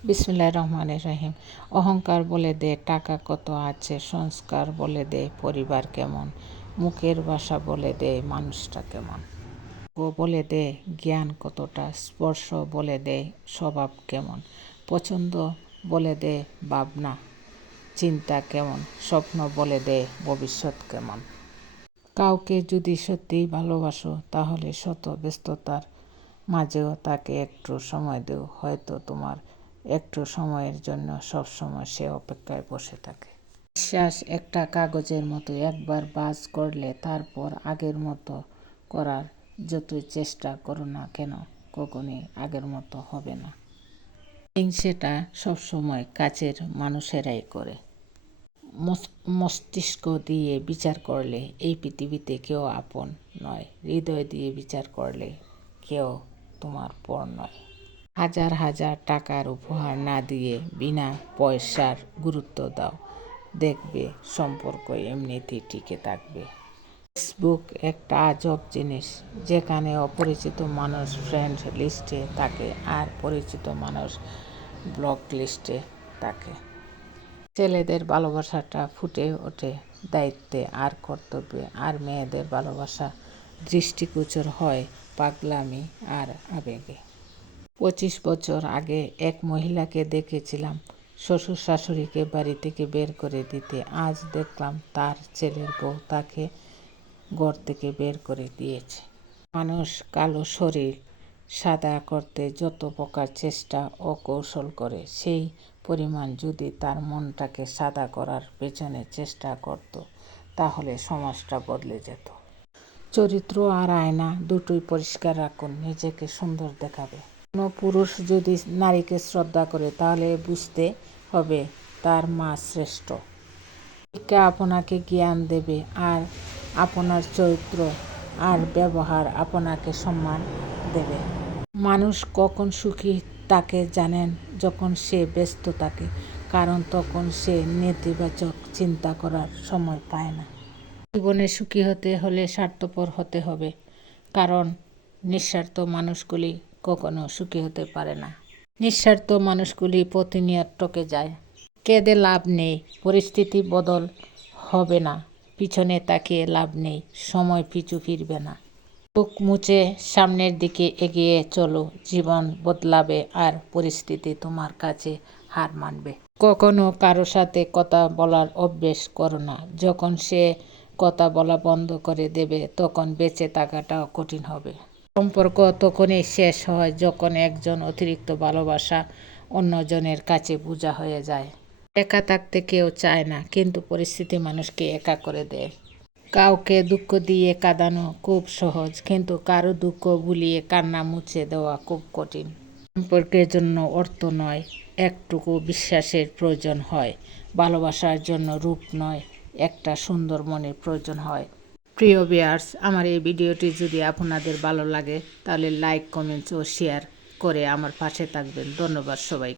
বিসমিল্লাহির রহমানির রহিম। অহংকার বলে দে টাকা কত আছে, সংস্কার বলে দে পরিবার কেমন, মুখের ভাষা বলে দে মানুষটা কেমন, বলে দে জ্ঞান কতটা, স্পর্শ বলে দে স্বভাব কেমন, পছন্দ বলে দে ভাবনা চিন্তা কেমন, স্বপ্ন বলে দে ভবিষ্যৎ কেমন। কাউকে যদি সত্যিই ভালোবাসো তাহলে শত ব্যস্ততার মাঝেও তাকে একটু সময় দেও। হয়তো তোমার একটু সময়ের জন্য সবসময় সে অপেক্ষায় বসে থাকে। বিশ্বাস একটা কাগজের মতো, একবার বাজ করলে তারপর আগের মতো করার যতই চেষ্টা করো না কেন কখনোই আগের মতো হবে না। হিংসেটা সবসময় কাছের মানুষেরাই করে। মস্তিষ্ক দিয়ে বিচার করলে এই পৃথিবীতে কেউ আপন নয়, হৃদয় দিয়ে বিচার করলে কেউ তোমার পর নয়। হাজার হাজার টাকার উপহার না দিয়ে বিনা পয়সার গুরুত্ব দাও, দেখবে সম্পর্ক এমনিতেই টিকে থাকবে। ফেসবুক একটা আজব জিনিস, যেখানে অপরিচিত মানুষ ফ্রেন্ড লিস্টে থাকে আর পরিচিত মানুষ ব্লক লিস্টে থাকে। ছেলেদের ভালোবাসাটা ফুটে ওঠে দায়িত্বে আর কর্তব্যে, আর মেয়েদের ভালোবাসা দৃষ্টিগোচর হয় পাগলামি আর আবেগে। 25 বছর আগে এক মহিলাকে দেখেছিলাম শ্বশুর শাশুড়িকে বাড়ি থেকে বের করে দিতে। আজ দেখলাম তার ছেলের বউ তাকে ঘর থেকে বের করে দিয়েছে। মানুষ কালো শরীর সাদা করতে যত প্রকার চেষ্টা ও কৌশল করে, সেই পরিমাণ যদি তার মনটাকে সাদা করার পেছনে চেষ্টা করত তাহলে সমাজটা বদলে যেত। চরিত্র আর আয়না দুটোই পরিষ্কার রাখুন, নিজেকে সুন্দর দেখাবে। কোনো পুরুষ যদি নারীকে শ্রদ্ধা করে তাহলে বুঝতে হবে তার মা শ্রেষ্ঠ। শিক্ষা আপনাকে জ্ঞান দেবে আর আপনার চরিত্র আর ব্যবহার আপনাকে সম্মান দেবে। মানুষ কখন সুখী তাকে জানেন? যখন সে ব্যস্ত থাকে, কারণ তখন সে নেতিবাচক চিন্তা করার সময় পায় না। জীবনে সুখী হতে হলে স্বার্থপর হতে হবে, কারণ নিঃস্বার্থ মানুষগুলি কখনো সুখী হতে পারে না। নিঃস্বার্থ মানুষগুলি প্রতিনিয়ত টকে যায়। কেঁদে লাভ নেই, পরিস্থিতি বদল হবে না, পিছনে তাকিয়ে লাভ নেই, সময় পিছু ফিরবে না। বুক মুছে সামনের দিকে এগিয়ে চলো, জীবন বদলাবে আর পরিস্থিতি তোমার কাছে হার মানবে। কখনো কারো সাথে কথা বলার অভ্যেস করো না, যখন সে কথা বলা বন্ধ করে দেবে তখন বেঁচে থাকাটাও কঠিন হবে। সম্পর্ক তখনই শেষ হয় যখন একজন অতিরিক্ত ভালোবাসা অন্যজনের কাছে বোঝা হয়ে যায়। একা থাকতে কেউ চায় না, কিন্তু পরিস্থিতি মানুষকে একা করে দেয়। কাউকে দুঃখ দিয়ে কাঁদানো খুব সহজ, কিন্তু কারো দুঃখ ভুলিয়ে কান্না মুছে দেওয়া খুব কঠিন। সম্পর্কের জন্য অর্থ নয়, একটুকু বিশ্বাসের প্রয়োজন হয়। ভালোবাসার জন্য রূপ নয়, একটা সুন্দর মনের প্রয়োজন হয়। প্রিয় ভিউয়ার্স, আমার এই ভিডিওটি যদি আপনাদের ভালো লাগে তাহলে লাইক, কমেন্টস ও শেয়ার করে আমার পাশে থাকবেন। ধন্যবাদ সবাই।